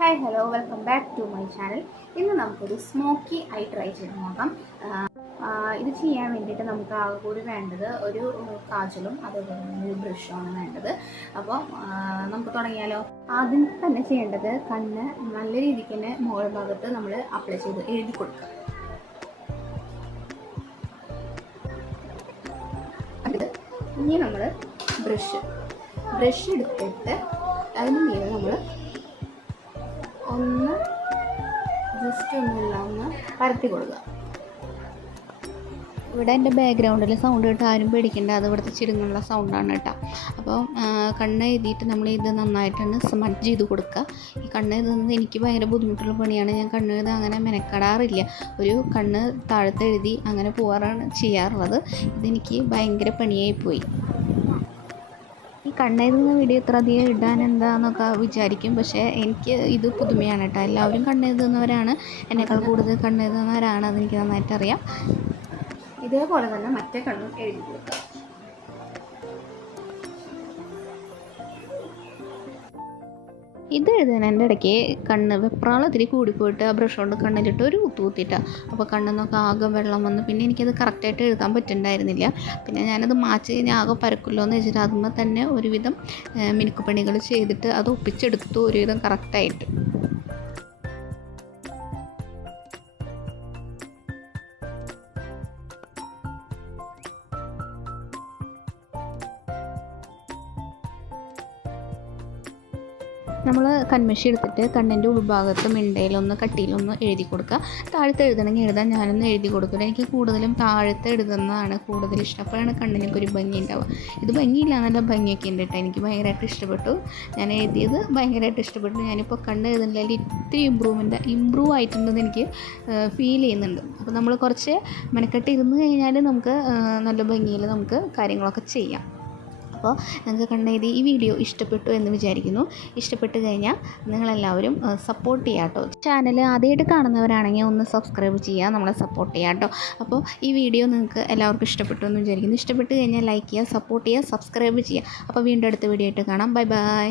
Hi hello welcome back to my channel. ഇന്ന് നമുക്കൊരു smoky I try ചെയ്ത് നോക്കാം. ഇത് ചെയ്യാൻ വേണ്ടിയിട്ട് നമുക്ക് ആകെ കൂടി വേണ്ടത് ഒരു കാജലും അതുപോലെ തന്നെ ഒരു ബ്രഷുമാണ് വേണ്ടത്. അപ്പോൾ നമുക്ക് തുടങ്ങിയാലോ. ആദ്യം തന്നെ ചെയ്യേണ്ടത് കണ്ണ് നല്ല രീതിക്ക് തന്നെ മുകൾ ഭാഗത്ത് നമ്മൾ അപ്ലൈ ചെയ്ത് എഴുതി കൊടുക്കുക. ഇനി നമ്മൾ ബ്രഷ് എടുത്തിട്ട് അതിന് മീതെ നമ്മൾ ഒന്ന് ജസ്റ്റ് ഒന്ന് പരത്തി കൊടുക്കുക. ഇവിടെ എൻ്റെ ബാക്ക്ഗ്രൗണ്ടിൽ സൗണ്ട് കേട്ട് ആരും പേടിക്കേണ്ട, അത് ഇവിടുത്തെ ചിരുങ്ങുള്ള സൗണ്ടാണ് കേട്ടോ. അപ്പോൾ കണ്ണ് എഴുതിയിട്ട് നമ്മൾ ഇത് നന്നായിട്ടാണ് സ്മഡ്ജ് ചെയ്ത് കൊടുക്കുക. ഈ കണ്ണ് എഴുതുന്നത് എനിക്ക് ഭയങ്കര ബുദ്ധിമുട്ടുള്ള പണിയാണ്. ഞാൻ കണ്ണ് എഴുതാൻ അങ്ങനെ മെനക്കെടാറില്ല. ഒരു കണ്ണ് താഴത്ത് എഴുതി അങ്ങനെ പോകാറാണ് ചെയ്യാറുള്ളത്. ഇതെനിക്ക് ഭയങ്കര പണിയായിപ്പോയി. ഈ കണ്ണെഴുതുന്ന വീഡിയോ ഇത്ര അധികം ഇടാൻ എന്താണെന്നൊക്കെ വിചാരിക്കും, പക്ഷേ എനിക്ക് ഇത് പുതുമയാണ് കേട്ടോ. എല്ലാവരും കണ്ണെഴുതുന്നവരാണ്, എന്നേക്കാൾ കൂടുതൽ കണ്ണെഴുതുന്നവരാണ്, അതെനിക്ക് നന്നായിട്ടറിയാം. ഇതേപോലെ തന്നെ മറ്റേ കണ്ണും എഴുതി കൊടുക്കുക. ഇത് എഴുതുന്നതിൻ്റെ ഇടയ്ക്ക് കണ്ണ് വെപ്രാളത്തിരി കൂടിപ്പോയിട്ട് ആ ബ്രഷ് കൊണ്ട് കണ്ണിലിട്ട് ഒരു കുത്തിയിട്ടാണ്. അപ്പോൾ കണ്ണിന്നൊക്കെ ആകെ വെള്ളം വന്ന് പിന്നെ എനിക്കത് കറക്റ്റായിട്ട് എഴുതാൻ പറ്റുന്നുണ്ടായിരുന്നില്ല. പിന്നെ ഞാനത് മാച്ച് കഴിഞ്ഞാൽ ആകെ പരക്കുമല്ലോ എന്ന് വെച്ചിട്ട് അതുമ്പോൾ തന്നെ ഒരുവിധം മിനുക്കുപണികൾ ചെയ്തിട്ട് അത് ഒപ്പിച്ചെടുത്തു ഒരുവിധം കറക്റ്റായിട്ട്. നമ്മൾ കൺമഷി എടുത്തിട്ട് കണ്ണിൻ്റെ ഉൾഭാഗത്ത് മിണ്ടയിലൊന്ന് കട്ടിയിലൊന്ന് എഴുതി കൊടുക്കുക. താഴത്തെ എഴുതണമെങ്കിൽ എഴുതാൻ ഞാനൊന്ന് എഴുതി കൊടുക്കില്ല. എനിക്ക് കൂടുതലും താഴത്തെ എഴുതുന്നതാണ് കൂടുതൽ ഇഷ്ടം. അപ്പോഴാണ് കണ്ണിനൊക്കെ ഒരു ഭംഗി ഉണ്ടാവുക. ഇത് ഭംഗിയില്ല, നല്ല ഭംഗിയൊക്കെ ഉണ്ട് കേട്ടോ. എനിക്ക് ഭയങ്കരമായിട്ട് ഇഷ്ടപ്പെട്ടു. ഞാൻ എഴുതിയത് ഭയങ്കരമായിട്ട് ഇഷ്ടപ്പെട്ടു. ഞാനിപ്പോൾ കണ്ണ് എഴുതുന്നതിൽ ഇത്തിരി ഇമ്പ്രൂവ് ആയിട്ടുണ്ടെന്ന് എനിക്ക് ഫീൽ ചെയ്യുന്നുണ്ട്. അപ്പോൾ നമ്മൾ കുറച്ച് മെനക്കെട്ട് ഇരുന്ന് കഴിഞ്ഞാൽ നമുക്ക് നല്ല ഭംഗിയിൽ നമുക്ക് കാര്യങ്ങളൊക്കെ ചെയ്യാം. അപ്പോൾ നിങ്ങൾക്ക് കണ്ടെഴുതി ഈ വീഡിയോ ഇഷ്ടപ്പെട്ടു എന്ന് വിചാരിക്കുന്നു. ഇഷ്ടപ്പെട്ട് കഴിഞ്ഞാൽ നിങ്ങളെല്ലാവരും സപ്പോർട്ട് ചെയ്യുക കേട്ടോ. ചാനൽ ആദ്യമായിട്ട് കാണുന്നവരാണെങ്കിൽ ഒന്ന് സബ്സ്ക്രൈബ് ചെയ്യുക, നമ്മളെ സപ്പോർട്ട് ചെയ്യുക കേട്ടോ. അപ്പോൾ ഈ വീഡിയോ നിങ്ങൾക്ക് എല്ലാവർക്കും ഇഷ്ടപ്പെട്ടു എന്ന് വിചാരിക്കുന്നു. ഇഷ്ടപ്പെട്ട് കഴിഞ്ഞാൽ ലൈക്ക് ചെയ്യുക, സപ്പോർട്ട് ചെയ്യുക, സബ്സ്ക്രൈബ് ചെയ്യുക. അപ്പോൾ വീണ്ടും അടുത്ത വീഡിയോ ആയിട്ട് കാണാം. Bye bye.